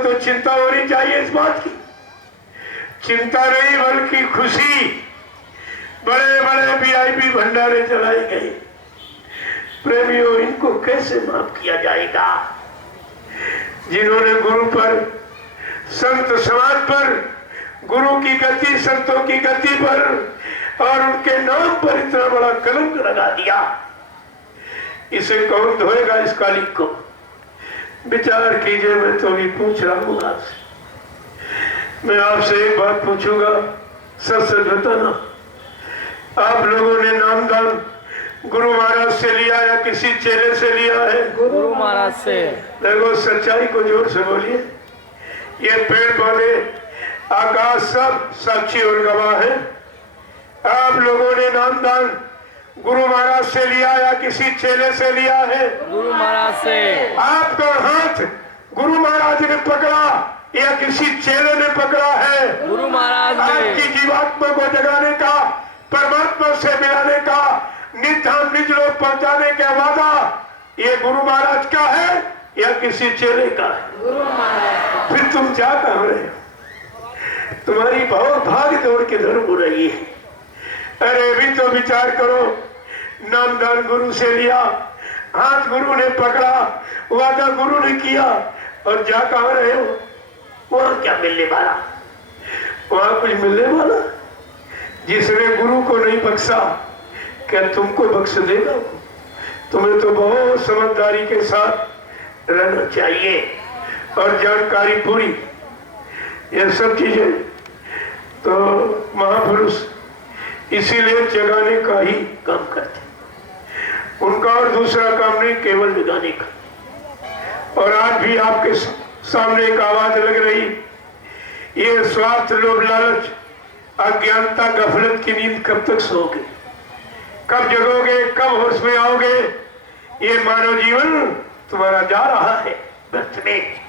तो चिंता होनी चाहिए इस बात की, चिंता नहीं बल्कि खुशी। बड़े बड़े वीआईपी भंडारे चलाए गए। प्रेमियों, इनको कैसे माफ किया जाएगा? जिन्होंने गुरु पर, संत समाज पर, गुरु की गति, संतों की गति पर और उनके नाम पर इतना बड़ा कलंक लगा दिया, इसे कौन धोएगा इस काली को? विचार कीजिए। मैं तो भी पूछ रहा हूं आपसे। मैं आपसे एक बात पूछूंगा, सच सच बताना। आप लोगों ने नामदान गुरु महाराज से लिया या किसी चेले से लिया है? गुरु महाराज से। देखो, सच्चाई को जोर से बोलिए। ये पेड़ पौधे, आकाश सब साक्षी और गवाह है। आप लोगों ने नामदान गुरु महाराज से लिया या किसी चेले से लिया है? गुरु महाराज से। आपका हाथ गुरु महाराज ने पकड़ा या किसी चेले ने पकड़ा है? गुरु महाराज ने। आपकी जीवात्मा को जगाने का, परमात्मा से मिलाने का, निज धाम निज लोक पहुंचाने का वादा ये गुरु महाराज का है या किसी चेले का है? गुरु महाराज। फिर तुम जा कहाँ रहे हो? तुम्हारी बहुत भाग दौड़ किधर हो रही है? अरे भी तो विचार करो। नामदान गुरु से लिया, हाथ गुरु ने पकड़ा, वादा गुरु ने किया, और जा कहाँ रहे हो? वहां क्या मिलने वाला? वहां कुछ मिलने वाला? जिसने गुरु को नहीं बख्शा, क्या तुमको बख्श देगा? तुम्हें तो बहुत समझदारी के साथ रहना चाहिए और जानकारी पूरी। ये सब चीजें तो महापुरुष इसीलिए जगाने का ही काम करते, उनका और दूसरा काम नहीं, केवल जगाने का। और आज भी आपके सामने एक आवाज लग रही, ये स्वार्थ, लोभ, लालच, अज्ञानता, गफलत की नींद कब तक सोओगे? कब जगोगे? कब होश में आओगे? ये मानव जीवन तुम्हारा जा रहा है व्यर्थ में।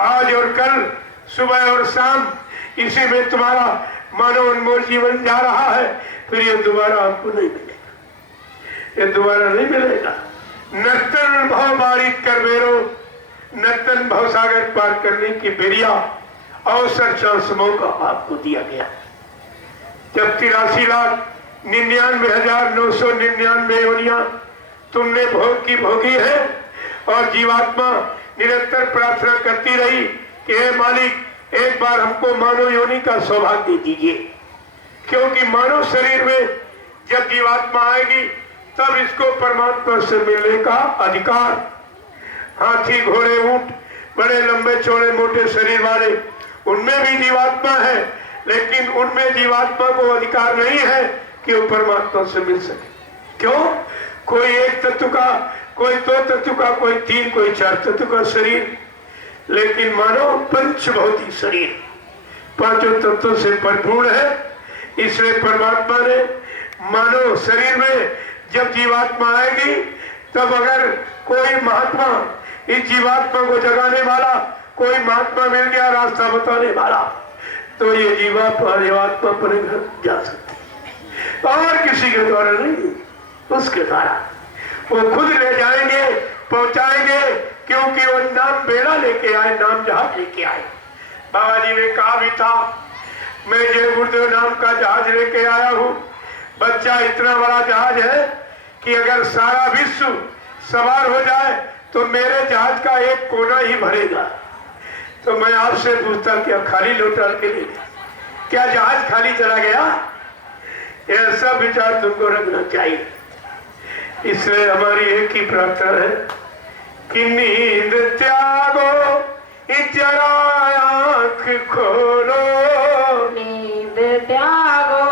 आज और कल, सुबह और शाम, इसी में तुम्हारा मानव अनमोल जीवन जा रहा है। फिर ये दोबारा आपको नहीं मिलेगा, ये दोबारा नहीं मिलेगा। नर्तन भाव बारिक कर बेरो, नर्तन भाव सागर पार करने की बेरिया, अवसर, चांस, मौका आपको दिया गया। जब 83,99,999 योनियां तुमने भोग की भोगी है और जीवात्मा निरंतर प्रार्थना करती रही कि हे मालिक, एक बार हमको मानव योनि का सौभाग्य दे दीजिए, क्योंकि मानव शरीर में जब जीवात्मा आएगी तब इसको परमात्मा से मिलने का अधिकार। हाथी, घोड़े, ऊंट, बड़े लंबे चौड़े मोटे शरीर वाले, उनमें भी जीवात्मा है, लेकिन उनमें जीवात्मा को अधिकार नहीं है कि वो परमात्मा से मिल सके। क्यों? कोई एक तत्व का, कोई दो तत्व का, कोई तीन, कोई चार तत्व का शरीर, लेकिन मानव पंचभौतिक शरीर पांचों तत्वों से परिपूर्ण है। इसलिए परमात्मा ने मानव शरीर में जब जीवात्मा आएगी तब अगर कोई महात्मा, इस जीवात्मा को जगाने वाला कोई महात्मा मिल गया, रास्ता बताने वाला, तो ये जीवात्मा पर जा सकती, और किसी के द्वारा नहीं, उसके द्वारा वो खुद ले जाएंगे, पहुंचाएंगे, क्योंकि वो नाम बेड़ा लेके आए, नाम जहाज लेके आए। बाबा जी ने कहा भी था, मैं जय गुरुदेव नाम का जहाज लेके आया हूँ। बच्चा, इतना बड़ा जहाज है कि अगर सारा विश्व सवार हो जाए तो मेरे जहाज का एक कोना ही भरेगा। तो मैं आपसे पूछता, क्या खाली लौटा के लिए? क्या जहाज खाली चला गया? यह सब विचार तुमको रखना चाहिए। इसलिए हमारी एक ही प्रार्थना है कि नींद त्यागो, जरा आंख खोलो, नींद त्यागो,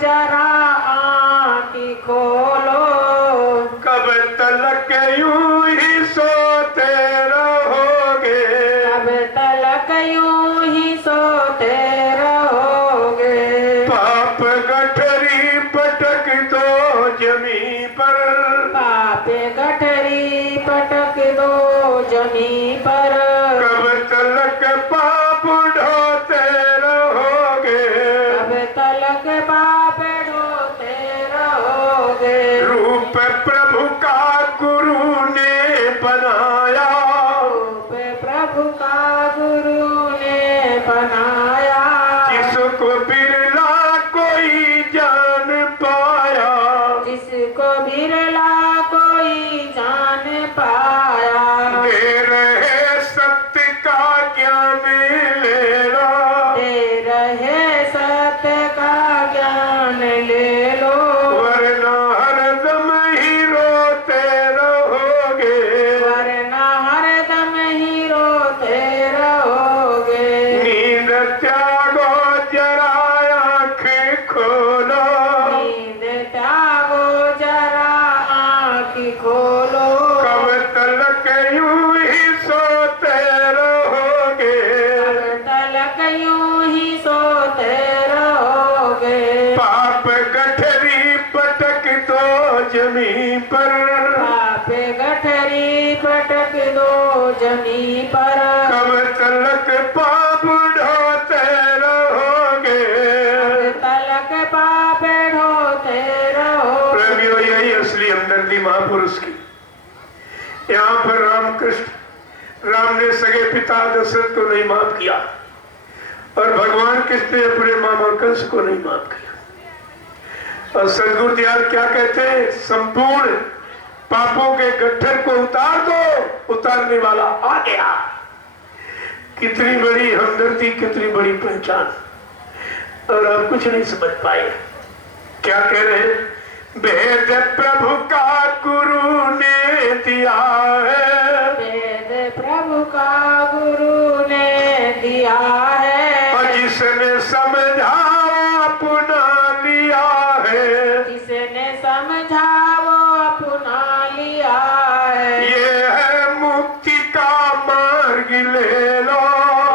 जरा आंख खोलो, कब तलक यूं ही सोते रहोगे, कब तलक यूं ही सोते रहोगे। पाप गठरी पटक दो जमी पर, पाप गठरी पटक दो जमी पर, कब तलक पाप ढोते रहोगे, कब तलक पाप ढोते रहोगे। रूप प्रभु का गुरु ने बनाया, रूप प्रभु का गुरु बनाया, जिसको बिरला कोई जान पाया, जिसको बिरला कोई जान पाया। दे रहे सत्य का ज्ञान ले लो, दे रहे सत्य का ज्ञान ले लो, वरना हरदम ही रोते रहोगे, वरना हरदम ही रोते रहोगे। नींद त्यागो जरा आँख खोलो, नींद त्यागो जरा आँख खोलो, कब तलक यूं ही सोते रहोगे, कब तलक यूं ही सोते रहोगे। पाप गठरी पटक दो जमीन पर, पाप गठरी पटक दो जमी पर, कब तलक पाप ढोते रहोगे। कब तलक पाप ढोते रहो। प्रेमियों, यही असली हमदर्दी महापुरुष की। यहाँ पर रामकृष्ण, राम ने सगे पिता दशरथ को नहीं माफ किया और भगवान कृष्ण ने अपने मामा कंस को नहीं माफ किया। और सदगुरु दयाल क्या कहते हैं, संपूर्ण पापों के गट्ठर को उतार दो, उतारने वाला आ गया। कितनी बड़ी हमदर्दी, कितनी बड़ी पहचान। और आप कुछ नहीं समझ पाए। क्या कह रहे हैं, भेद प्रभु का गुरु ने दिया है, वेद प्रभु का गुरु ने दिया है, और जिसने समझा अपना लिया है, जिसने समझा वो अपना लिया है। ये है मुक्ति का मार्ग ले लो,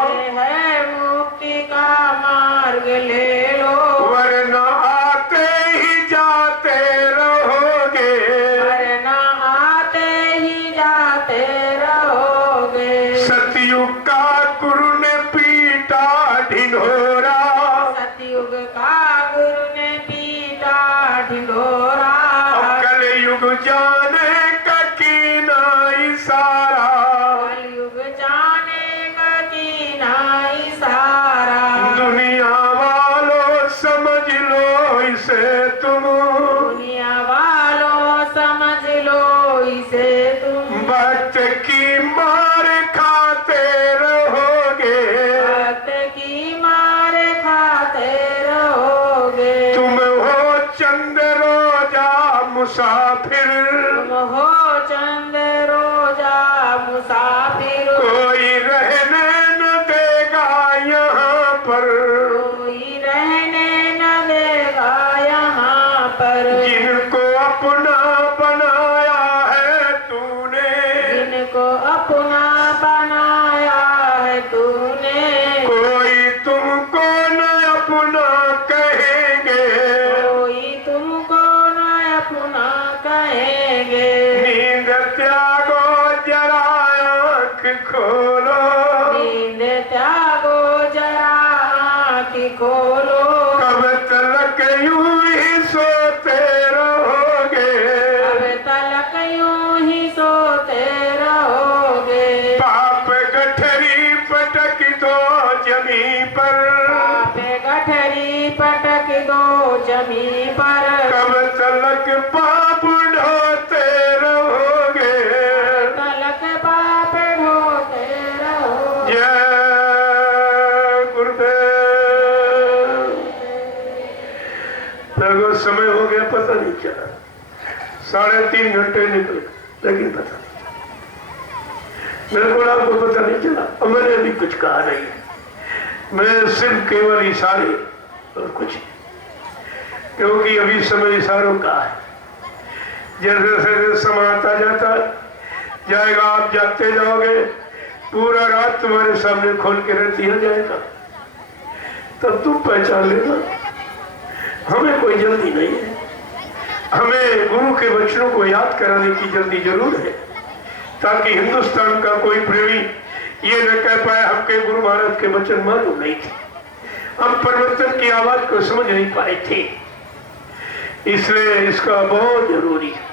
ये है मुक्ति का मार्ग ले लो, वरना आते ही जाते रहोगे, वरना आते ही जाते रहोगे। सतयुग का गुरु ने पीटा ढिंढोरा, सतयुग का गुरु ने पीटा ढिंढोरा, अब कलयुग जाने का कीना इशारा, कलयुग जाने का कीना इशारा। दुनिया वालों समझ लो इसे तुम, दुनिया वालों समझ लो इसे तुम, भक्त की मार खाते रहोगे, भक्त की मार खाते रहोगे। तुम हो चंद रोजा मुसाफिर, तुम हो चंद रोजा मुसाफिर, कोई रहने न देगा यहाँ पर, कोई रहने न देगा यहाँ पर। जिनको अपना बनाया है तूने, जिनको अपना बनाया है तूने, कोई तुमको न अपना कहेंगे, कोई तुमको न अपना कहेंगे। नींद त्यागो जरा आँख खोलो, नींद त्यागो जरा आँख खोलो, कब तलक यूं ही सोते रहोगे, अब तलक यूं ही सोते रहोगे। पाप गठरी पटक दो जमी पर, पाप गठरी पटक दो जमी पर, कब तलक पाप ढोते रहोगे। तलक पाप ढोते रहो। जय गुरुदेव। लगभग समय हो गया, पता नहीं चला, 3.5 घंटे निकल गए, लेकिन पता नहीं बिल्कुल आपको पता नहीं चला। और मैंने अभी कुछ कहा नहीं, मैं सिर्फ केवल इशारे और कुछ नहीं, क्योंकि अभी समय इशारों का है। जैसे जैसे समय आता जाता जाएगा, आप जाते जाओगे, पूरा रात तुम्हारे सामने खोल के रख दिया जाएगा, तब तुम पहचान लेना। हमें कोई जल्दी नहीं है, हमें गुरु के वचनों को याद कराने की जल्दी जरूर है, ताकि हिंदुस्तान का कोई प्रेमी ये न कह पाए हमके गुरु महाराज के वचन मालूम नहीं थे, हम परिवर्तन की आवाज को समझ नहीं पाए थे। इसलिए इसका बहुत जरूरी है।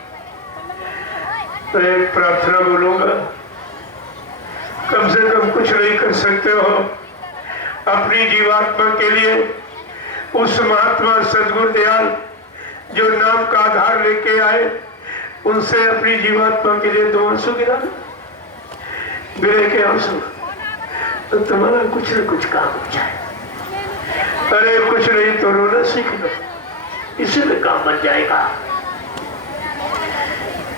तो एक प्रार्थना बोलूंगा, कम से कम कुछ नहीं कर सकते हो, अपनी जीवात्मा के लिए उस महात्मा सदगुरु दयाल जो नाम का आधार लेके आए, उनसे अपनी जीवात्मा के लिए 2 आंसू गिरा दो, विरह के आंसू, तो तुम्हारा कुछ न कुछ काम हो जाए। अरे कुछ नहीं तो रोना सीख लो, इसी में काम बन जाएगा।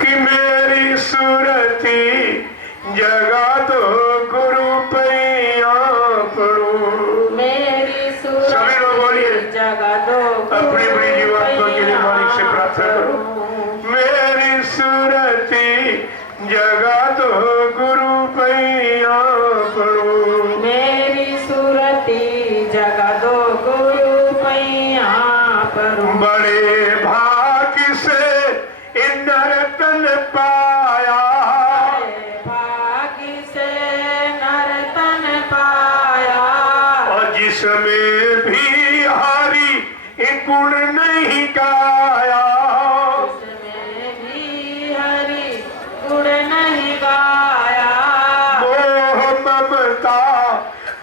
कि मेरी सूरती जगा दो गुरु पैया पड़ो, मेरी सभी लोग बोलिए, जगा दो अपनी अपनी जीवात्मा के लिए मालिक से प्रार्थना करो। मेरी सूरती जगा दो गुरु पैया पड़ो, मेरी सूरती जगा दो गुरु पैया पड़ो। बड़े भाग्य से इन नर्तन पाया, भाग्य से नर्तन पाया, और जिसमें भी हारी गुण नहीं गाया, उसमें भी हरि गुण नहीं गाया। मोह ममता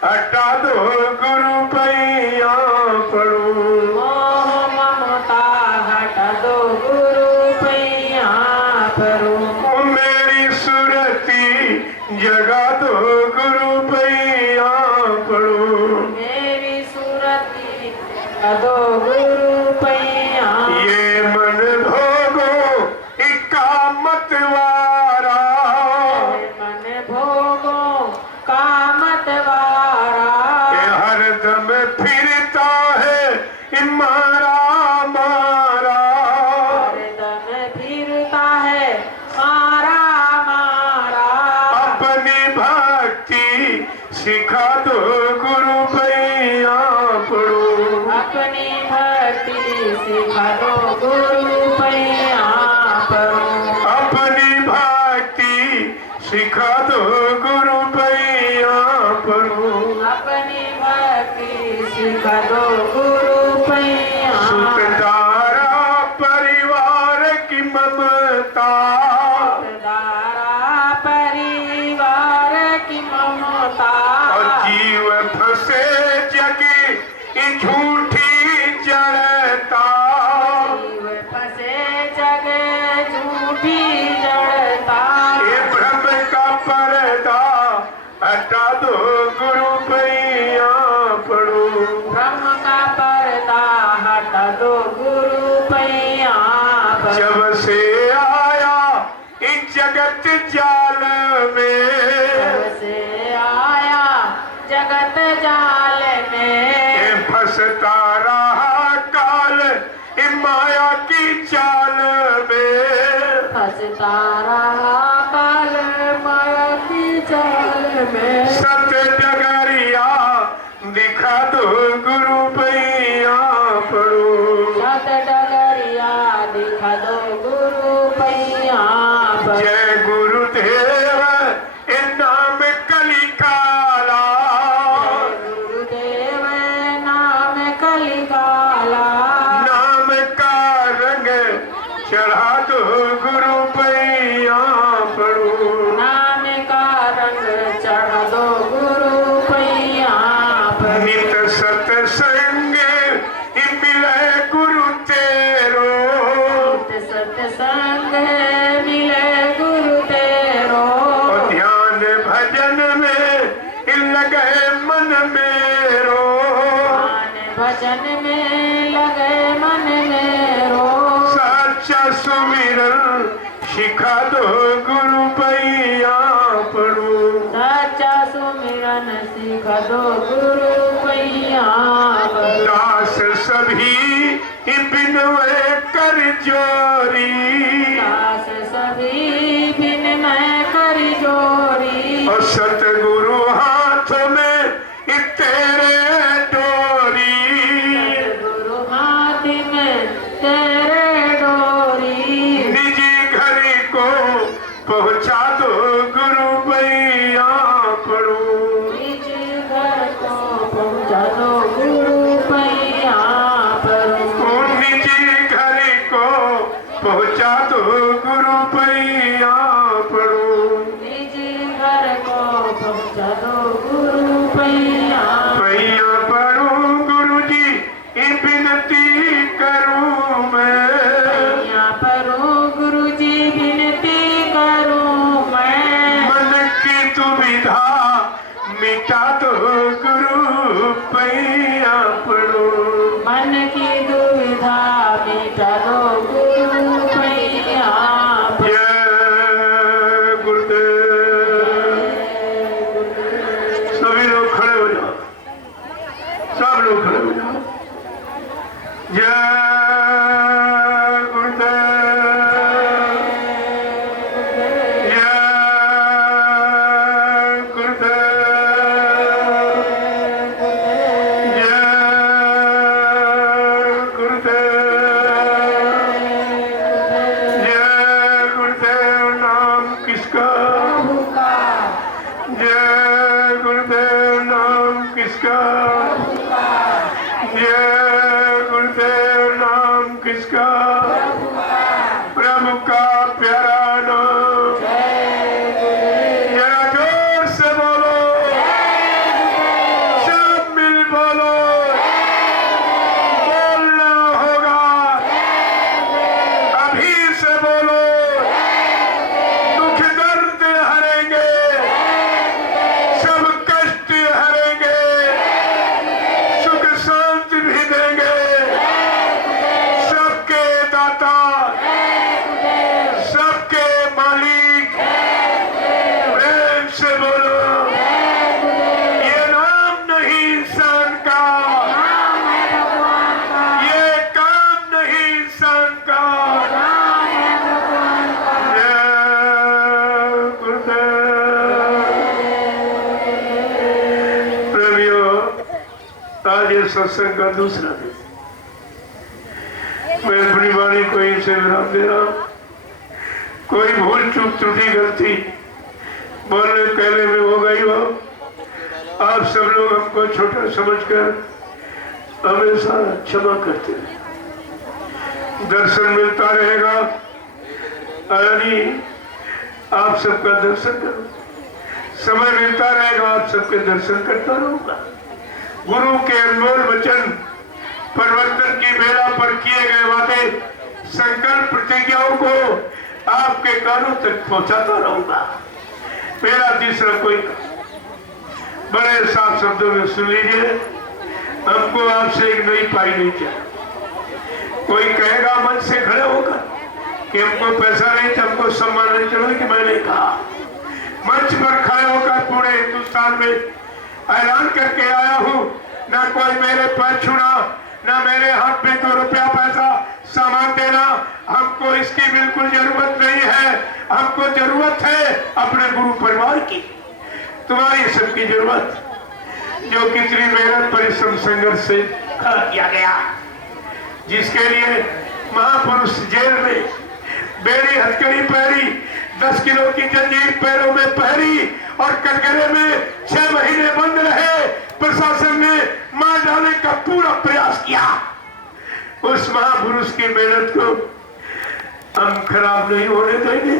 हटा दो गुरु पैया पड़ो, मोह ममता हटा दो गुरु पैया पड़ो। ओ मेरी सुरती जगा दो गुरु पैया पड़ो, मेरी सूरती जगा दो गुरु पैया। ये मन भोगो इकामत वारा, मन भोगो कामत वारा, ये हरदम फिरता है मारा मारा, हरदम फिरता है मारा मारा। अपनी भक्ति सिखा दो गुरु पैया पड़ो, अपनी भक्ति सिखा दो गुरु पैया पड़ो, अपनी भक्ति सिखा दो गुरु पैया पड़ो। अपनी भक्ति सिखा दो गुरु पैया। सुतदारा परिवार की ममता, दारा परिवार की ममता, और जीव फंसे जग की झूठी जड़ता, जीव फंसे जग झूठी जड़ता। ये भ्रम का पर्दा हटा दो गुरु पैया पड़ो, ब्रह्म का पर्दा हटा दो गुरु पैया पड़ो। जब से आया इस जगत जाल में, जब से आया जगत जाल में, ये फंसता रहा काल ये माया की चाल में, फंसता रहा काल माया की जाल में। सत्य डगरिया दिखा दो गुरु पैया पड़ो, सत डगरिया दिखा दो गुरु पैया पड़ो। जय गुरुदेव ये नाम कली काला, गुरुदेव नाम कलिकाला, नाम का रंग चढ़ा दो गुरु पैया पड़ो, नाम का रंग चढ़ा दो गुरु पैया पड़ो। नित सत्संग मिले गुरु तेरो, सत्संग मिले गुरु तेरो, और ध्यान भजन में लगे मन मेरो, ध्यान भजन में लगे मन मेरो। सच्चा सुमिरन सिखा दो गुरु पैया पड़ो, सच्चा सुमिरन सिखा दो गुरु पैया पड़ो। दास सभी बिनवे कर जोरी, दास सभी बिन मैं कर जोरी, और सतगुरु हाथ में तेरे डोरी, गुरु हाथ में तेरे डोरी। निजी घर को पहुंचा दो गुरु पैया पड़ो, निज घर को पहुंचा दो गुरु पैया पड़ो। निजी घर को पहुंचा दो गुरु पैया पड़ो, निज घर को पहुंचा दो गुरु पैया पैया दो गुरु पैया पड़ो। मन की दुविधा मिटा दो गुरु पैया पड़ो। जय गुरुदेव। सभी लोग खड़े हो जाओ, सब लोग खड़े हो जाओ। जय सत्संग का दूसरा दिन। मैं अपनी वाणी को इनसे विराम दे रहा हूं। कोई भूल चूक त्रुटि गलती बोलने कहने में हो गई हो, आप सब लोग हमको छोटा समझकर हमेशा क्षमा करते हैं। दर्शन मिलता रहेगा, यानी आप सबका दर्शन करो। समय मिलता रहेगा, आप सबके दर्शन करता रहूंगा। गुरु के अनमोल वचन, परिवर्तन की बेला पर किए गए वादे, संकल्प प्रतिज्ञाओं को आपके कानों तक पहुंचाता रहूंगा। मेरा तीसरा कोई बड़े साफ शब्दों में सुन लीजिए, हमको आपसे एक नई पाई नहीं चाहिए। कोई कहेगा मंच से खड़े होकर कि हमको पैसा नहीं चाहिए, हमको सम्मान नहीं चाहिए, कि मैंने कहा मंच पर खड़े होकर पूरे हिंदुस्तान में ऐलान करके आया हूं, ना कोई मेरे पैर छूना, ना मेरे हाथ में 2 रुपया पैसा सामान देना, हमको इसकी बिल्कुल जरूरत नहीं है। हमको जरूरत है अपने गुरु परिवार की, तुम्हारी सबकी जरूरत, जो कितनी मेहनत परिश्रम संघर्ष से खड़ा किया गया, जिसके लिए महापुरुष जेल में बेड़ी हथकड़ी पहरी, 10 किलो की जंजीर पैरों में पहरी और कटघरे में 6 महीने बंद रहे। प्रशासन ने मार डालने का पूरा प्रयास किया। उस महापुरुष की मेहनत को हम खराब नहीं होने देंगे।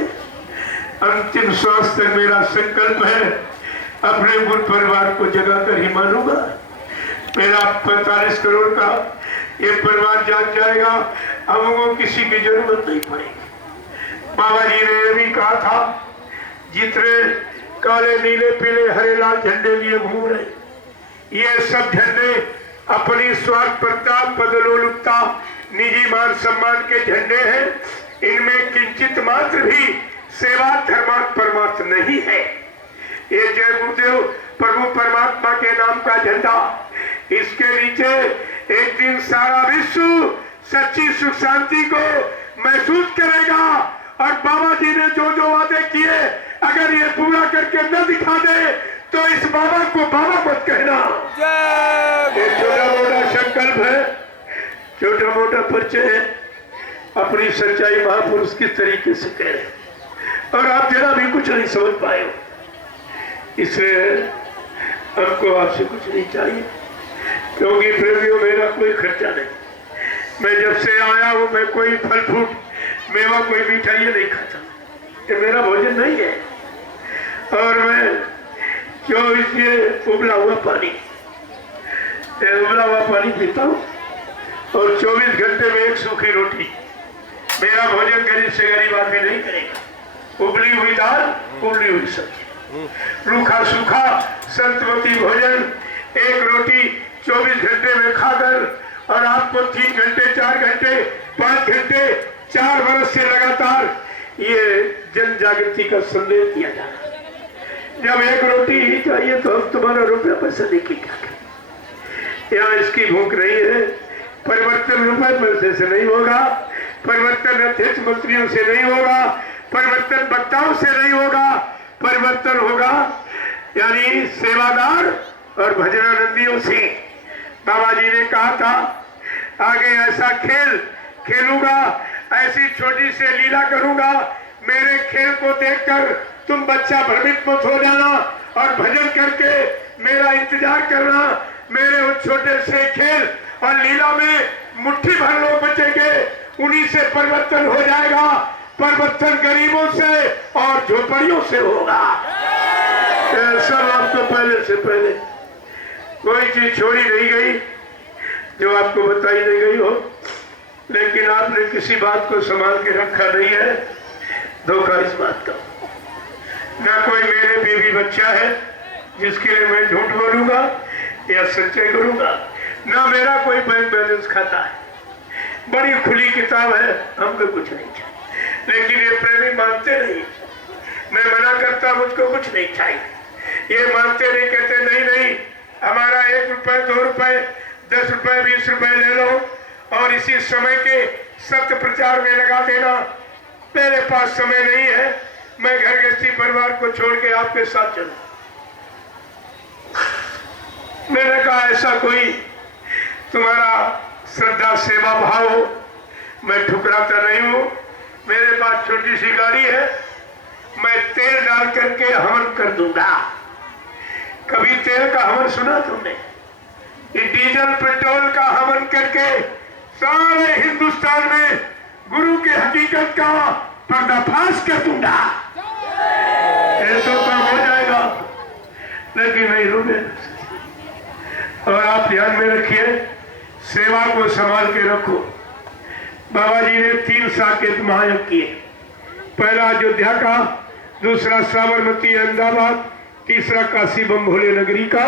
अंतिम श्वास तक मेरा संकल्प है, अपने गुरु परिवार को जगा कर ही मानूंगा। मेरा 45 करोड़ का ये परिवार जाग जाएगा, हमको किसी की जरूरत नहीं पड़ेगी। बाबा जी ने भी कहा था, जितने काले नीले पीले हरे लाल झंडे लिए घूम रहे, ये सब झंडे अपनी स्वार्थपरता, पदलोलुपता, निजी मान सम्मान के झंडे हैं। इनमें किंचित मात्र भी सेवा धर्मार्थ परमार्थ नहीं है। ये जय गुरुदेव प्रभु परमात्मा के नाम का झंडा, इसके नीचे एक दिन सारा विश्व सच्ची सुख शांति को महसूस करेगा। और बाबा जी ने जो जो वादे किए, अगर ये पूरा करके न दिखा दे तो इस बाबा को बाबा मत कहना। ये छोटा मोटा संकल्प है, छोटा मोटा परिचय है, अपनी सच्चाई महापुरुष किस तरीके से कह रहे, और आप जरा भी कुछ नहीं समझ पाए हो, इसलिए हमको आपसे कुछ नहीं चाहिए। क्योंकि प्रेमियों मेरा कोई खर्चा नहीं, मैं जब से आया हूं मैं कोई फल फ्रूट मेवा कोई मिठाई नहीं खाता, ये मेरा भोजन नहीं है। और मैं क्यों इसलिए उबला हुआ पानी पीता हूँ और 24 घंटे में एक सूखी रोटी। मेरा भोजन गरीब से गरीब आदमी नहीं करेगा। उबली हुई दाल, उबली हुई सब्जी, रूखा सूखा संतमती भोजन, एक रोटी 24 घंटे में खाकर और आपको 3 घंटे 4 घंटे 5 घंटे 4 वर्ष से लगातार ये जन जागृति का संदेश दिया जा रहा है। जब एक रोटी ही चाहिए तो हम तुम्हारा रुपया पैसा देके क्या करें? यहाँ इसकी भूख नहीं है। परिवर्तन रुपए पैसे से नहीं होगा, परिवर्तन अध्यक्ष मंत्रियों से नहीं होगा, परिवर्तन वक्ताओं से नहीं होगा, परिवर्तन होगा यानी सेवादार और भजनानंदियों से। बाबा जी ने कहा था आगे ऐसा खेल खेलूंगा, ऐसी छोटी से लीला करूंगा, मेरे खेल को देखकर तुम बच्चा भ्रमित मत हो जाना और भजन करके मेरा इंतजार करना। मेरे उस छोटे से खेल और लीला में मुट्ठी भर लोग बचेंगे, उन्हीं से परिवर्तन हो जाएगा। परिवर्तन गरीबों से और झोपड़ियों से होगा। सब आपको पहले से पहले कोई चीज छोड़ी नहीं गई जो आपको बताई नहीं गई हो, लेकिन आपने किसी बात को संभाल के रखा नहीं है। धोखा इस बात का, ना कोई मेरे बेबी बच्चा है जिसके लिए मैं झूठ बोलूंगा या सच्चाई करूंगा, ना मेरा कोई बैंक बैलेंस खाता है। बड़ी खुली किताब है, हमको कुछ नहीं चाहिए। लेकिन ये प्रेमी मानते नहीं, मैं मना करता मुझको कुछ नहीं चाहिए, ये मानते नहीं, कहते नहीं नहीं हमारा 1 रुपए 2 रुपए 10 रुपए 20 रुपए ले लो और इसी समय के सत्य प्रचार में लगा देना। मेरे पास समय नहीं है, मैं घर गृहस्थी परिवार को छोड़ के आपके साथ चलूं। मैंने कहा ऐसा कोई तुम्हारा श्रद्धा सेवा भाव हो, मैं ठुकराता नहीं हूं। मेरे पास छोटी सी गाड़ी है, मैं तेल डाल करके हवन कर दूंगा। कभी तेल का हवन सुना तुमने? ये डीजल पेट्रोल का हवन करके सारे हिंदुस्तान में गुरु की हकीकत का पर्दाफाश कर दूंगा। ये तो काम हो जाएगा, लेकिन नहीं रुके। और आप ध्यान में रखिए, सेवा को संभाल के रखो। बाबा जी ने 3 साकेत महायज्ञ किए। पहला अयोध्या का, दूसरा साबरमती अहमदाबाद, तीसरा काशी बम भोले नगरी का,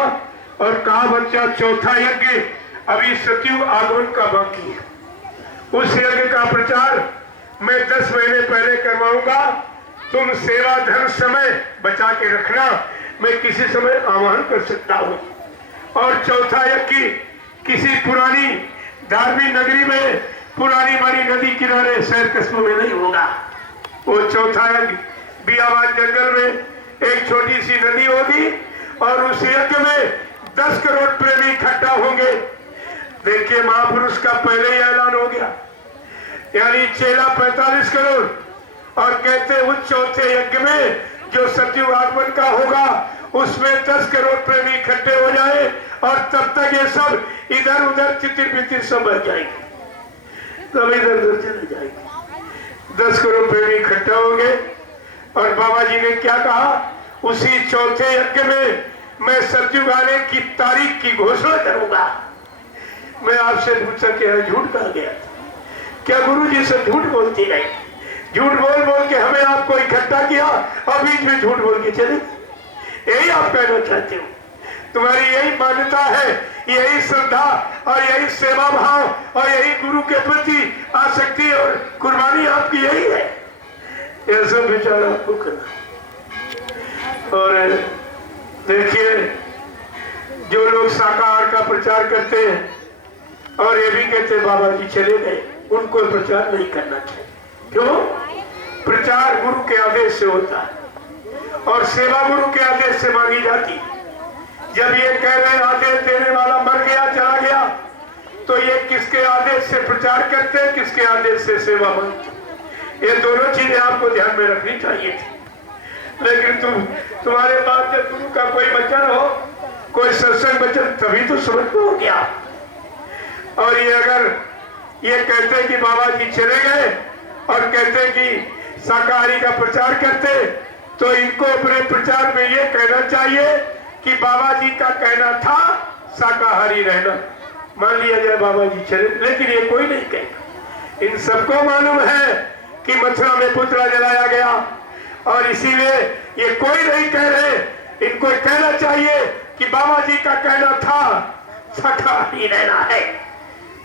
और कहा बच्चा चौथा यज्ञ अभी सतयुग आगमन का बाकी है। उस यज्ञ का प्रचार मैं 10 महीने पहले करवाऊंगा। तुम सेवा धन समय बचा के रखना, मैं किसी समय आह्वान कर सकता हूं। और चौथा यज्ञ किसी पुरानी धार्मिक नगरी में, पुरानी बड़ी नदी किनारे शहर कस्बों में नहीं होगा। वो चौथा यज्ञ बियाबाद जंगल में एक छोटी सी नदी होगी और उस यज्ञ में 10 करोड़ प्रेमी इकट्ठा होंगे। देखिए महापुरुष का पहले ही ऐलान हो गया, यानी चेला 45 करोड़। और कहते उस चौथे यज्ञ में जो सतयुग आगमन का होगा उसमें 10 करोड़ प्रेमी इकट्ठे हो जाए और तब तक ये सब इधर उधर चितिर बितिर सब बह जाएंगे, सब इधर उधर चले जाएंगे। 10 करोड़ प्रेमी इकट्ठा होंगे। और बाबा जी ने क्या कहा, उसी चौथे यज्ञ में मैं सतयुग आने की तारीख की घोषणा करूंगा। मैं आपसे पूछा कि झूठ कहा गया, क्या गुरु जी से झूठ बोलती रही? झूठ बोल बोल के हमें आपको इकट्ठा किया और बीच में झूठ बोल के चले, यही आप कहना चाहते हो? तुम्हारी यही मान्यता है, यही श्रद्धा और यही सेवा भाव और यही गुरु के प्रति आसक्ति और कुर्बानी आपकी यही है? यह सब विचार आपको करना। और देखिए, जो लोग शाकाहार का प्रचार करते हैं और ये भी कहते बाबा जी चले गए, उनको प्रचार नहीं करना चाहिए। क्यों? प्रचार गुरु के आदेश से होता है और सेवा गुरु के आदेश से मांगी जाती है। जब ये कह रहे आदेश देने वाला मर गया, चला गया, तो ये किसके आदेश से प्रचार करते हैं, किसके आदेश से सेवा मांगते? ये दोनों चीजें आपको ध्यान में रखनी चाहिए थी। लेकिन तुम्हारे पास जब गुरु का कोई वचन हो, कोई सत्संग वचन, तभी तो समझ में हो गया। और ये अगर ये कहते कि बाबा जी चले गए और कहते कि शाकाहारी का प्रचार करते, तो इनको अपने प्रचार में ये कहना चाहिए कि बाबा जी का कहना था शाकाहारी रहना। मान लिया जाए बाबा जी चले, लेकिन ये कोई नहीं कहेगा। इन सबको मालूम है कि मथुरा में पुतला जलाया गया और इसीलिए ये कोई नहीं कह रहे, इनको कहना चाहिए कि बाबा जी का कहना था शाकाहारी रहना है,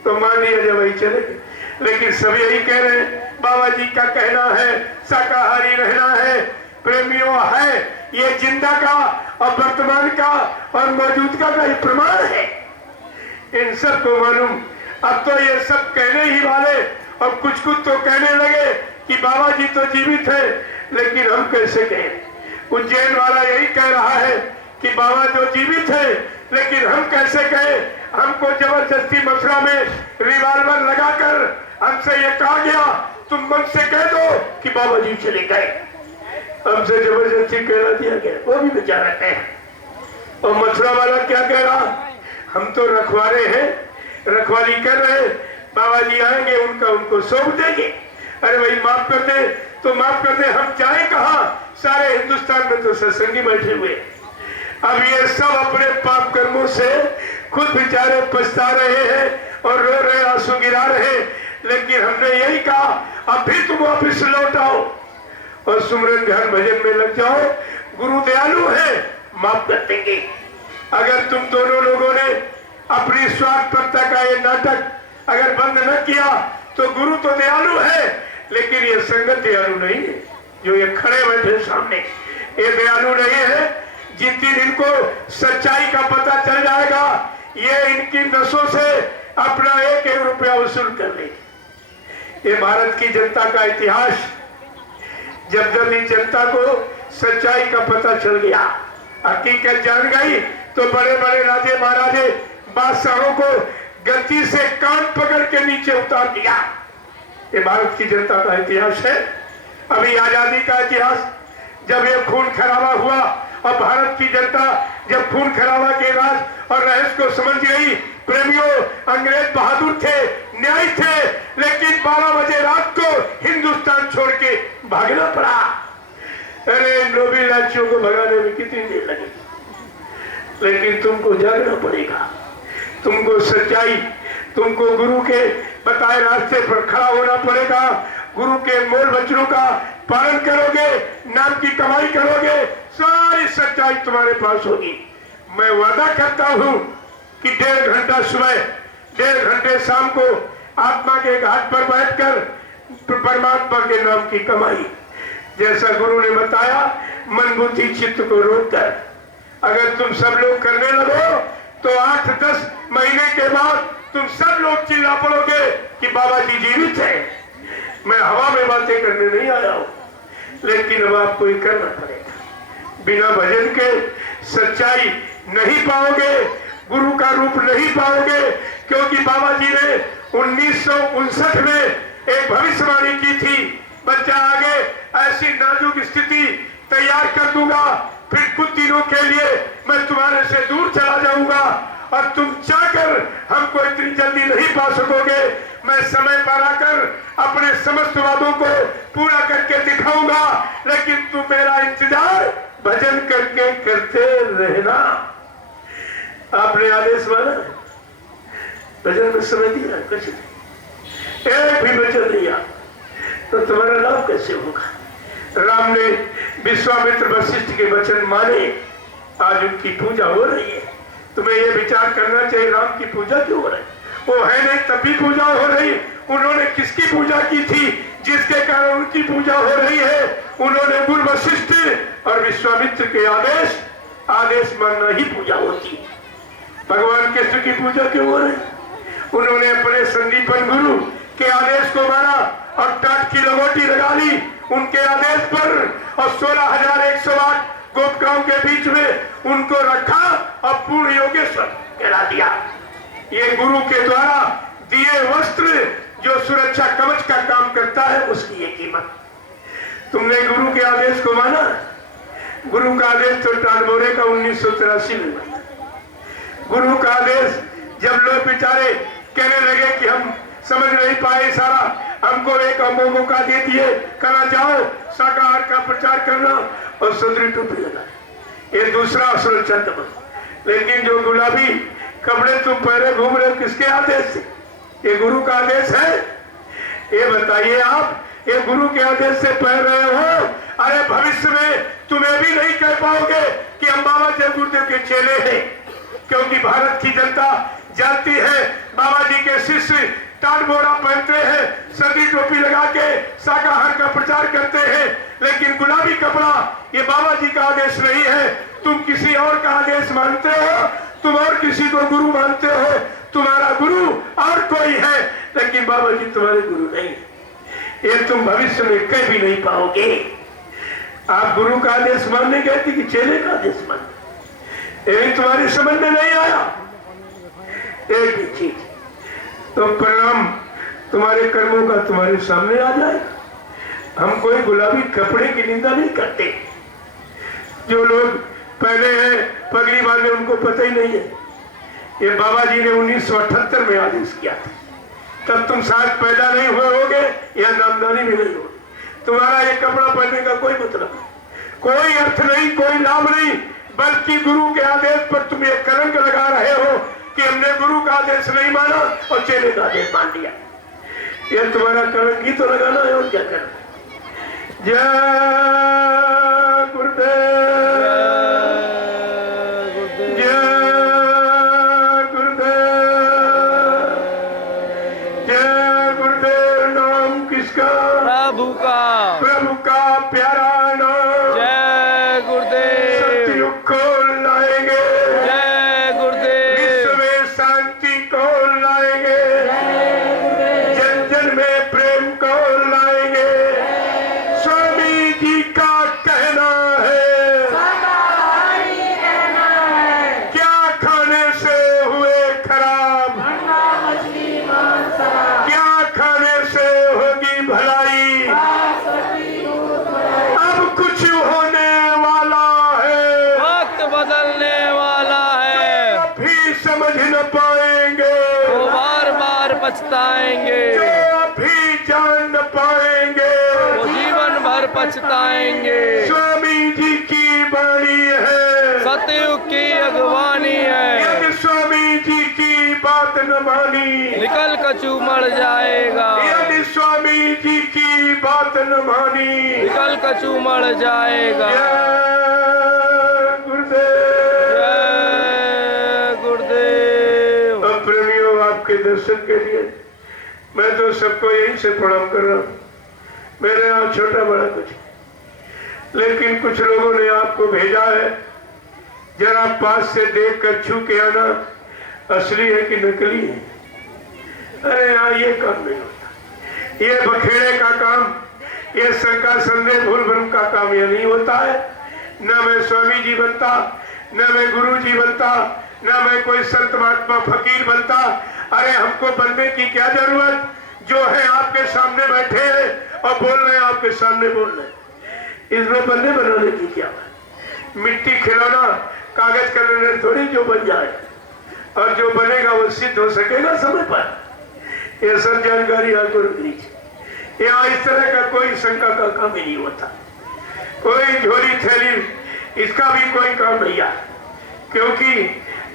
तो मान लिया जब वही चले। लेकिन सब यही कह रहे हैं बाबा जी का कहना है शाकाहारी रहना है। प्रेमियों है ये जिंदा का और वर्तमान का और मौजूदा का ये प्रमाण है, इन सबको मालूम। अब तो ये सब कहने ही वाले और कुछ तो कहने लगे कि बाबा जी तो जीवित है, लेकिन हम कैसे कहें। उज्जैन वाला यही कह रहा है कि बाबा जो जीवित है, लेकिन हम कैसे कहें। हमको जबरदस्ती मथुरा में रिवॉल्वर लगाकर हमसे ये कहा गया तुम मन से कह दो कि बाबा जी चले गए, हमसे जबरदस्ती कहला दिया गया। वो भी बेचारा है। और मथुरा वाला क्या कह रहा, हम तो रखवारे हैं, रखवाली कर रहे हैं, बाबा जी आएंगे उनका उनको सौंप देंगे। अरे भाई माफ कर दे तो माफ कर दे, हम जाए कहा, सारे हिंदुस्तान में तो सत्संगी बैठे हुए। अब ये सब अपने पाप कर्मों से खुद बेचारे पछता रहे हैं और रो रहे, आंसू गिरा रहे। लेकिन हमने यही कहा अब भी तुम वापिस लौट आओ और सुमरन ध्यान भजन में लग जाओ, गुरु दयालु है, माफ कर देंगे। अगर तुम दोनों लोगों ने अपनी स्वार्थपरता का ये नाटक अगर बंद न किया तो गुरु तो दयालु है, लेकिन ये संगत दयालु नहीं है। जो ये खड़े बैठे सामने ये दयालु नहीं है। जिस दिन इनको सच्चाई का पता चल जाएगा, ये इनकी नसों से अपना एक एक रुपया वसूल कर लेगी। ये भारत की जनता का इतिहास, जब इस जनता को सच्चाई का पता चल गया, हकीकत जान गई, तो बड़े बड़े राजे महाराजे बादशाहों को गलती से कान पकड़ के नीचे उतार दिया। ये भारत की जनता का इतिहास है। अभी आजादी का इतिहास, जब ये खून खराबा हुआ और भारत की जनता जब खून खराबा के राज और रहस्य को समझ गई। प्रेमियों, अंग्रेज बहादुर थे, न्यायी थे, लेकिन 12 बजे रात को हिंदुस्तान छोड़ के भागना पड़ा। अरे नोबेल लाचियों को भगाने में कितनी देर लगी, लेकिन तुमको जागना पड़ेगा, तुमको सच्चाई, तुमको गुरु के बताए रास्ते पर खड़ा होना पड़ेगा। गुरु के मोल वचनों का पालन करोगे, नाम की कमाई करोगे, सारी सच्चाई तुम्हारे पास होगी। मैं वादा करता हूं कि 1.5 घंटा सुबह 1.5 घंटे शाम को आत्मा के घाट पर बैठकर परमात्मा के नाम की कमाई, जैसा गुरु ने बताया, मन बुद्धि चित्त को रोककर अगर तुम सब लोग करने लगो तो 8-10 महीने के बाद तुम सब लोग चिल्ला पड़ोगे कि बाबा जी जीवित है। मैं हवा में बातें करने नहीं आया हूं, लेकिन अब आपको ये करना पड़ेगा। बिना भजन के सच्चाई नहीं पाओगे, गुरु का रूप नहीं पाओगे, क्योंकि बाबा जी ने 1959 में एक भविष्यवाणी की थी, बच्चा आगे ऐसी नाजुक स्थिति तैयार कर दूंगा, फिर कुछ दिनों के लिए मैं तुम्हारे से दूर चला जाऊंगा और तुम चाहकर हमको इतनी जल्दी नहीं पा सकोगे। मैं समय पर आकर अपने समस्त वादों को पूरा करके दिखाऊंगा, लेकिन तुम मेरा इंतजार भजन करके करते रहना। आपने आदेश माना, भजन में समय दिया, कुछ नहीं, एक भी वचन दिया, तो तुम्हारा लाभ कैसे होगा। राम ने विश्वामित्र वशिष्ठ के वचन माने, आज उनकी पूजा हो रही है। तुम्हें यह विचार करना चाहिए राम की पूजा क्यों हो रही, वो है नहीं तब भी पूजा हो रही। उन्होंने किसकी पूजा की थी जिसके कारण उनकी पूजा हो रही है। उन्होंने गुरु वशिष्ठ और विश्वामित्र के आदेश मानना ही पूजा होती। भगवान कृष्ण की पूजा क्यों हो रही, उन्होंने अपने संदीपन गुरु के आदेश को माना और टाट की लगोटी लगा ली उनके आदेश पर, और 16,108 गोपिकाओं के बीच में उनको रखा और पूर्ण योगेश्वर कहला दिया। ये गुरु के द्वारा दिए वस्त्र जो सुरक्षा कवच का काम करता है, उसकी ये कीमत। तुमने गुरु के आदेश को माना। गुरु का आदेश तो टालमोरे का 1983 में बना। गुरु का आदेश जब लोग बेचारे कहने लगे कि हम समझ नहीं पाए सारा, हमको एक मौका दे दिए, कहा जाओ शाकाहार का प्रचार करना और सदरी टोपी लगा, ये दूसरा असल चंद। लेकिन जो गुलाबी कपड़े तुम पहले घूम रहे हो किसके आदेश से, ये गुरु का आदेश है। ये बताइए आप, ये गुरु के आदेश से पहन रहे हो, अरे भविष्य में तुम ये भी नहीं कह पाओगे कि हम बाबा जय गुरुदेव के चेले हैं, क्योंकि भारत की जनता जानती है बाबा जी के शिष्य टाट बोरा पहनते हैं, सदी टोपी लगा के शाकाहार का प्रचार करते हैं, लेकिन गुलाबी कपड़ा ये बाबा जी का आदेश नहीं है। तुम किसी और का आदेश मानते हो, तुम और किसी को गुरु मानते हो, तुम्हारा गुरु और कोई है, लेकिन बाबा जी तुम्हारे गुरु नहीं है। ये तुम भविष्य में कह भी नहीं पाओगे। आप गुरु का आदेश मानने गए थे कि चेले का आदेश मानने, ये तुम्हारी समझ में नहीं आया। एक ही चीज तो परिणाम तुम्हारे कर्मों का तुम्हारे सामने आ जाएगा। हम कोई गुलाबी कपड़े की निंदा नहीं करते। जो लोग पहले हैं पगड़ी बांधे उनको पता ही नहीं है। ये बाबा जी ने 1978 में आदेश किया था, तब तुम शायद पैदा नहीं हुए होगे या नामदानी भी नहीं होगी। तुम्हारा ये कपड़ा पहनने का कोई मतलब नहीं, कोई अर्थ नहीं, कोई लाभ नहीं, बल्कि गुरु के आदेश पर तुम ये कलंक लगा रहे हो कि हमने गुरु का आदेश नहीं माना और चेले का आदेश मान लिया। ये तुम्हारा कलंक ही तो लगाना है और क्या करना। जय गुरुदेव, जय गुरुदेव, जय गुरुदेव। नाम किसका? प्रभु का, प्रभु का प्यारा नाम। जय गुरुदेव, सतयुग को लाएंगे, जय गुरुदेव, विश्व में शांति को लाएंगे, जन जन में प्रेम को लाएंगे। स्वामी जी का कहना है, क्या खाने से हुए खराब, क्या खाने से होगी भलाई, अब कुछ होने वाला है, वक्त बदलने वाला है, अभी समझ न पाएंगे, वो बार बार पछताएंगे, जो अभी जान न पाएंगे। वो जीवन भर पछताएंगे। स्वामी जी की वाणी है, सतयुग की अगवानी है, यदि स्वामी जी की बात न मानी, निकल कचू मर जाएगा, यदि स्वामी जी की बात न मानी। निकल कचू मर जाएगा। जय गुरुदेव। जय गुरुदेव। अब प्रेमियों, आपके दर्शन के लिए मैं तो सबको यहीं से प्रणाम कर रहा हूँ। मेरे यहाँ छोटा बड़ा कुछ, लेकिन कुछ लोगों ने आपको भेजा है, जरा पास से देख कर छू के आना असली है कि नकली है। अरे यहाँ ये काम नहीं होता, ये बखेड़े का काम, ये शंका संदेह भूल भ्रम का काम ये नहीं होता है। न मैं स्वामी जी बनता, न मैं गुरु जी बनता, न मैं कोई संत महात्मा फकीर बनता। अरे हमको बनने की क्या जरूरत, जो है आपके सामने बैठे हैं और बोल रहे हैं, आपके सामने बोल रहे हैं, इसमें बनने बनाने की क्या है। मिट्टी खिलौना कागज का थोड़ी जो बन जाए, और जो बनेगा वो सिद्ध हो सकेगा समय पर। ये सब जानकारी आपको रखनी चाहिए। यहाँ इस तरह का कोई शंका का काम ही नहीं होता, कोई झोली थैली इसका भी कोई काम नहीं है, क्योंकि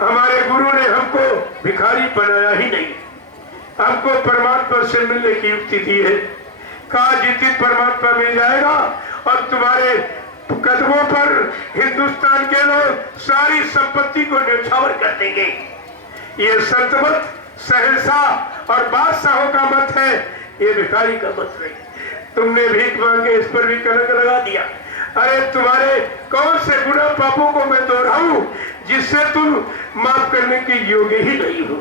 हमारे गुरु ने हमको भिखारी बनाया ही नहीं, हमको परमात्मा से मिलने की युक्ति दी है। कहा जिस दिन परमात्मा मिल जाएगा और तुम्हारे कदमों पर हिंदुस्तान के लोग सारी संपत्ति को न्यौछावर कर देंगे। ये संत मत, शहंशाह और बादशाहों का मत है, ये भिखारी का मत नहीं। तुमने भीख मांगे, इस पर भी कलंक लगा दिया। अरे तुम्हारे कौन से गुनाह पापों को मैं दोहराऊं जिससे तुम माफ करने के योग्य ही नहीं हो।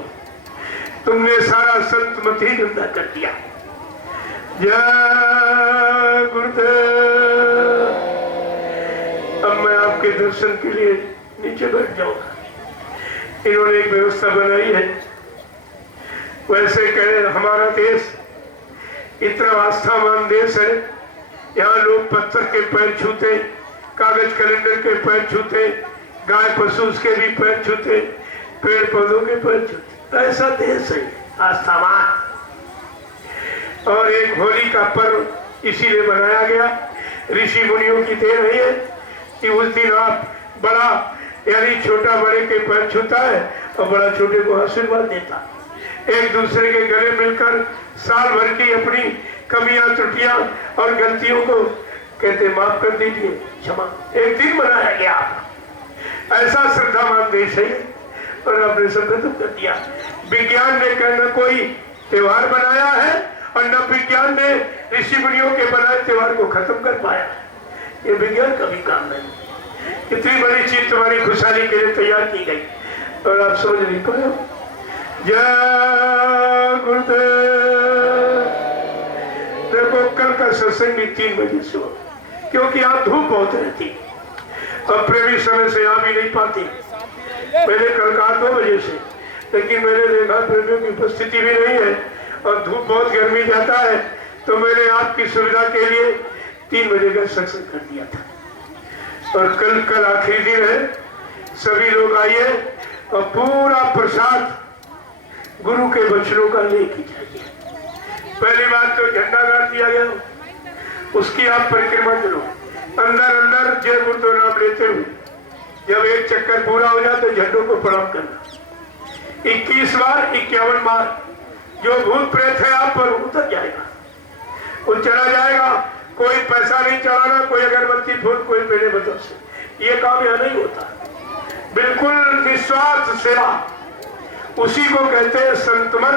तुमने सारा संत मत ही गंदा कर दिया। जय गुरुदेव। अब मैं आपके दर्शन के लिए नीचे बैठ जाऊंगा। इन्होंने एक व्यवस्था बनाई है। वैसे कह हमारा देश इतना आस्थावान देश है, यहाँ लोग पत्थर के पैर छूते, कागज कैलेंडर के पैर छूते, गाय पशु उसके भी पैर छूते, पेड़ पौधों के पैर छूते। ऐसा देश है आस्थावान। और एक होली का पर्व इसीलिए बनाया गया, ऋषि मुनियों की देन है कि उस दिन आप बड़ा यानी छोटा बड़े के पैर छूता है और बड़ा छोटे को आशीर्वाद देता। एक दूसरे के गले मिलकर साल भर की अपनी कमियां त्रुटियां और गलतियों को कहते माफ कर दीजिए, क्षमा, एक दिन बनाया गया, ऐसा श्रद्धावान देश है, और आपने सब खत्म कर दिया। विज्ञान ने कहना कोई त्योहार बनाया है और न विज्ञान ने ऋषि मुनियों के बनाए त्योहार को खत्म कर पाया। ये विज्ञान का भी काम नहीं। इतनी बड़ी चीज तुम्हारी खुशहाली के लिए तैयार की गई और आप समझ नहीं पाए। जय गुरुदेव। देखो कल का सत्संग भी 3 बजे से हो, क्योंकि यहाँ धूप बहुत रहती और प्रेमी समय से आ भी नहीं पाती। मैंने कल कहा 2 बजे से, लेकिन मैंने देखा प्रेमियों की उपस्थिति भी नहीं है और धूप बहुत गर्मी जाता है, तो मैंने आपकी सुविधा के लिए 3 बजे का सत्संग कर दिया था। और कल आखिरी दिन है, सभी लोग आइए और पूरा प्रसाद गुरु के वचनों का लेके जाइए। पहली बात तो झंडा गाड़ दिया गया, उसकी आप परिक्रमा करो, अंदर अंदर जय गुरु नाम लेते हुए जब एक चक्कर पूरा हो जाए तो झंडों को प्रणाम करना 21 बार 51 बार। जो भूत प्रेत है आप पर उतर जाएगा, वो चला जाएगा। कोई पैसा नहीं चढ़ाना, कोई अगरबत्ती फूल, कोई पेड़े बदल से, ये काम यहाँ नहीं होता। बिल्कुल निस्वार्थ सेवा, उसी को कहते हैं संतमत,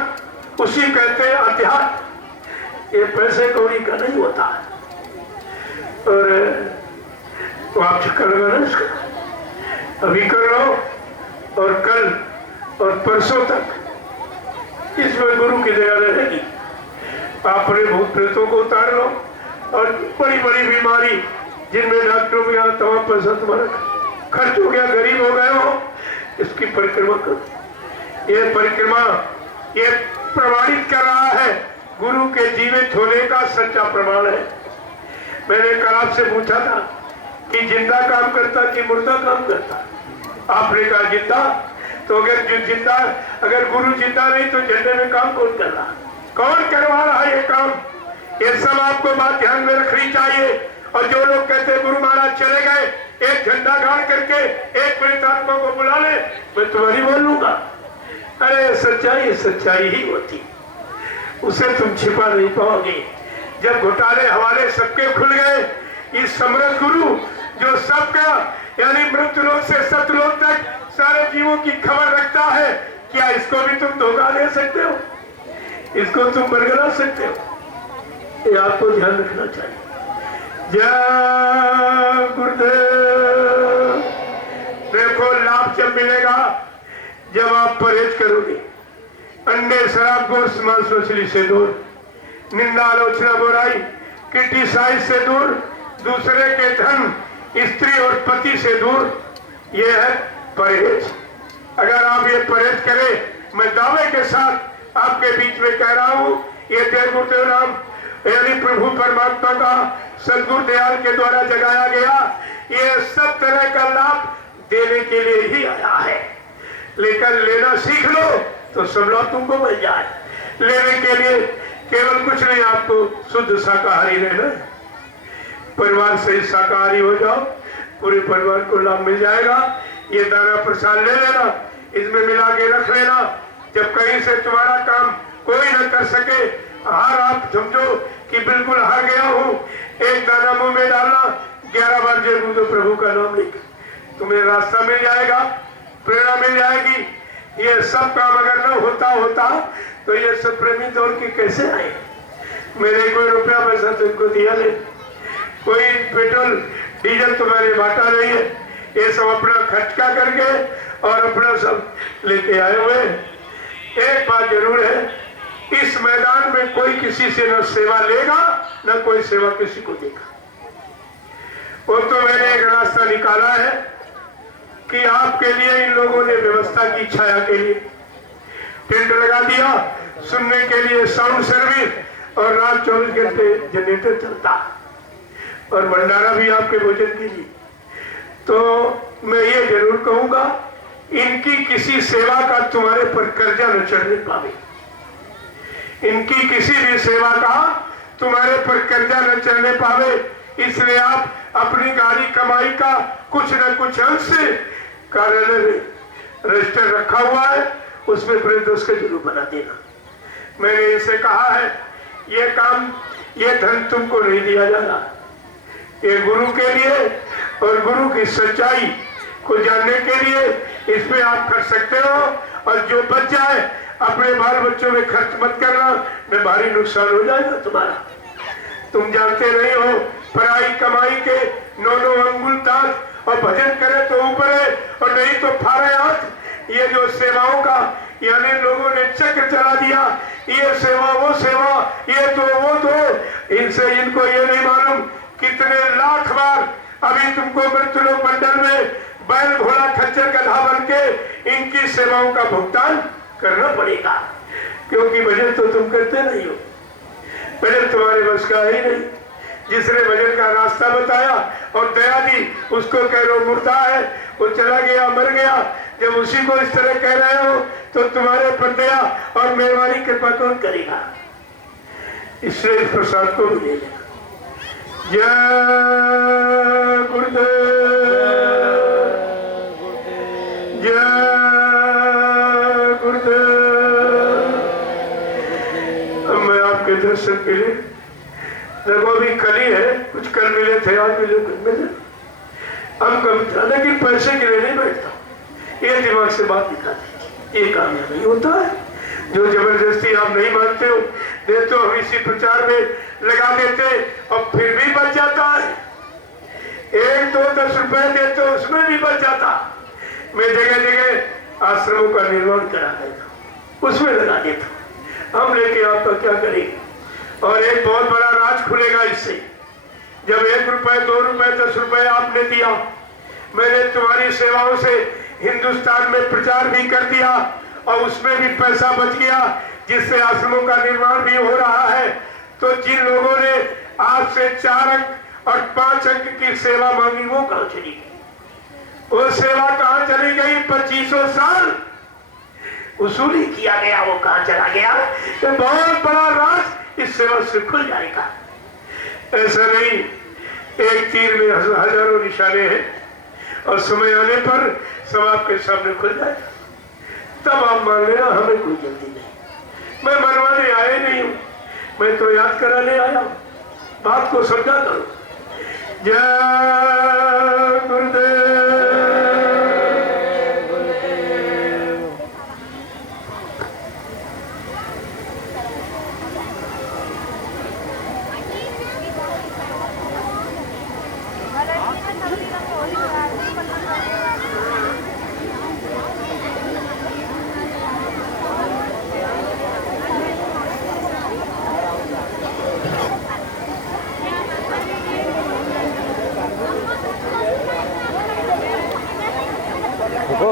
उसी कहते हैं अध्यात्म। ये पैसे कौड़ी का नहीं होता। और तो आप चक्कर लगाना इसका, अभी कर लो और कल और परसों तक इसमें गुरु की दया रहेगी। आप अपने भूत प्रेतों को उतार लो और बड़ी बड़ी बीमारी जिनमें डॉक्टरों के यहाँ तमाम पैसा तुम्हारा खर्च हो गया, गरीब हो गए हो, इसकी परिक्रमा करो। ये परिक्रमा ये प्रमाणित कर रहा है, गुरु के जीवित होने का सच्चा प्रमाण है। मैंने कल आपसे पूछा था कि जिंदा काम करता कि मुर्दा काम करता, आपने कहा जिंदा। तो अगर जो जिंदा, अगर गुरु जिंदा नहीं तो झंडे में काम कौन कर रहा, कौन करवा रहा है ये काम? ये सब आपको बात ध्यान में रखनी चाहिए। और जो लोग कहते हैं गुरु महाराज चले गए, एक झंडा गाड़ करके एक प्रेतात्मा को बुला ले, मैं तुम्हारी बोल लूंगा। अरे सच्चाई सच्चाई ही होती, उसे तुम छिपा नहीं पाओगे। जब घोटाले हवाले सबके खुल गए, इस समर्थ गुरु जो सबका यानी मृत्यु लोक से सतलोक तक सारे जीवों की खबर रखता है, क्या इसको भी तुम धोखा दे सकते हो? इसको तुम बरगला सकते हो? ये आपको ध्यान रखना चाहिए। जय गुरुदेव। देखो लाभ जब मिलेगा जब आप परहेज करोगे, अंडे शराब गोश्त मांस मछली से दूर, निंदा आलोचना बुराई क्रिटिसाइज से दूर, दूसरे के धन स्त्री और पति से दूर, ये है परहेज। अगर आप ये परहेज करें, मैं दावे के साथ आपके बीच में कह रहा हूं, ये जय गुरुदेव नाम यानी प्रभु परमात्मा का सदगुरु दयाल के द्वारा जगाया गया, ये सब तरह का लाभ देने के लिए ही आया है। लेकिन लेना सीख लो तो सब लाभ तुमको मिल जाए। लेने के लिए केवल कुछ नहीं, आपको शुद्ध शाकाहारी रहना है। परिवार से शाकाहारी हो जाओ, पूरे परिवार को लाभ मिल जाएगा। ये दाना प्रसाद ले लेना, इसमें मिला के रख लेना। जब कहीं से तुम्हारा काम कोई न कर सके, हार आप समझो कि बिल्कुल हार गया हूँ, एक दाना मुंह में डालना, 11 बार जय गुरु प्रभु का नाम लिख, तुम्हें रास्ता मिल जाएगा, प्रेरणा मिल जाएगी। ये सब काम अगर न होता तो ये सब प्रेमी दौड़ के कैसे आए? मेरे कोई रुपया पैसा तुमको दिया नहीं, कोई पेट्रोल डीजल तुम्हारे बांटा नहीं है, ये सब अपना खर्चा करके और अपना सब लेके आए हुए। एक बात जरूर है, इस मैदान में कोई किसी से न सेवा लेगा न कोई सेवा किसी को देगा। वो तो मैंने एक रास्ता निकाला है कि आपके लिए इन लोगों ने व्यवस्था की, छाया के लिए टेंट लगा दिया, सुनने के लिए साउंड सर्विस, और रात 24 घंटे जनरेटर चलता, और भंडारा भी आपके भोजन के लिए। तो मैं ये जरूर कहूंगा, इनकी किसी सेवा का तुम्हारे पर कर्जा न चढ़ने पावे, इनकी किसी भी सेवा का तुम्हारे पर कर्जा न चढ़ने पावे। इसलिए आप अपनी गाड़ी कमाई का कुछ न कुछ अंश कार्यालय में रजिस्टर रखा हुआ है, उसमें प्रेतोष का जरूर बना देना। मैंने इनसे कहा है, ये काम, ये धन तुमको नहीं दिया जाना, ये गुरु के लिए और गुरु की सच्चाई को जानने के लिए इसमें आप कर सकते हो। और जो बच जाए अपने बाल बच्चों में खर्च मत करना, में भारी नुकसान हो जाएगा तुम्हारा। तुम जानते नहीं हो पराई कमाई के 9 अंगुल ताज और भजन करे तो ऊपर है और नहीं तो फारे हाथ। ये जो सेवाओं का यानी लोगों ने चक्र चला दिया, ये सेवा वो सेवा, ये तो वो तो, इनसे इनको ये नहीं मालूम कितने लाख बार अभी तुमको मृत्युलोक मंडल में बैल घोड़ा खच्चर गधा बन के इनकी सेवाओं का भुगतान करना पड़ेगा। क्योंकि भजन तो तुम करते नहीं हो, भजन तुम्हारे बस का ही नहीं। जिसने भजन का रास्ता बताया और दया दी उसको कह लो मुर्दा है, वो चला गया मर गया। जब उसी को इस तरह कह रहे हो तो तुम्हारे पर दया और मेहरबानी कृपा कौन करेगा? इसलिए इस प्रसाद को भी ले लेना। जय गुरुदेव, जय गुरुदेव। अब मैं आपके दर्शन के लिए देखो अभी कल ही है, कुछ कल मिले थे आज मिले मिले हम कभी, लेकिन पैसे के लिए नहीं बैठता। ये दिमाग से बात निकालती, ये कामयाब नहीं होता है। जो जबरदस्ती आप नहीं मानते हो दे तो हम इसी प्रचार में लगा देते और फिर भी बच जाता है। 1-2 10 रुपए देते उसमें भी बच जाता। मैं जगह जगह आश्रमों का निर्माण करा देता, उसमें लगा देता। हम लेके आपका क्या करेंगे? और एक बहुत बड़ा राज खुलेगा इससे। जब 1 रुपए 2 रुपए 10 रुपए आपने दिया, मैंने तुम्हारी सेवाओं से हिंदुस्तान में प्रचार भी कर दिया और उसमें भी पैसा बच गया जिससे आश्रमों का निर्माण भी हो रहा है। तो जिन लोगों ने आपसे 4 अंक और 5 अंक की सेवा मांगी वो कहां चली गई? वो सेवा कहां चली गई? 2500 साल वसूली किया गया, वो कहां चला गया? तो बहुत बड़ा राज इस सेवा से खुल जाएगा। ऐसा नहीं एक तीर में हजारों निशाने हैं और समय आने पर सब आपके सामने खुल जाएगा। तब आप मान लेना हमें कोई जल्दी नहीं। मैं मनवाने आए नहीं हूं, मैं तो याद कराने आया हूं। बात को समझा करो। जय गुरुदेव। देखो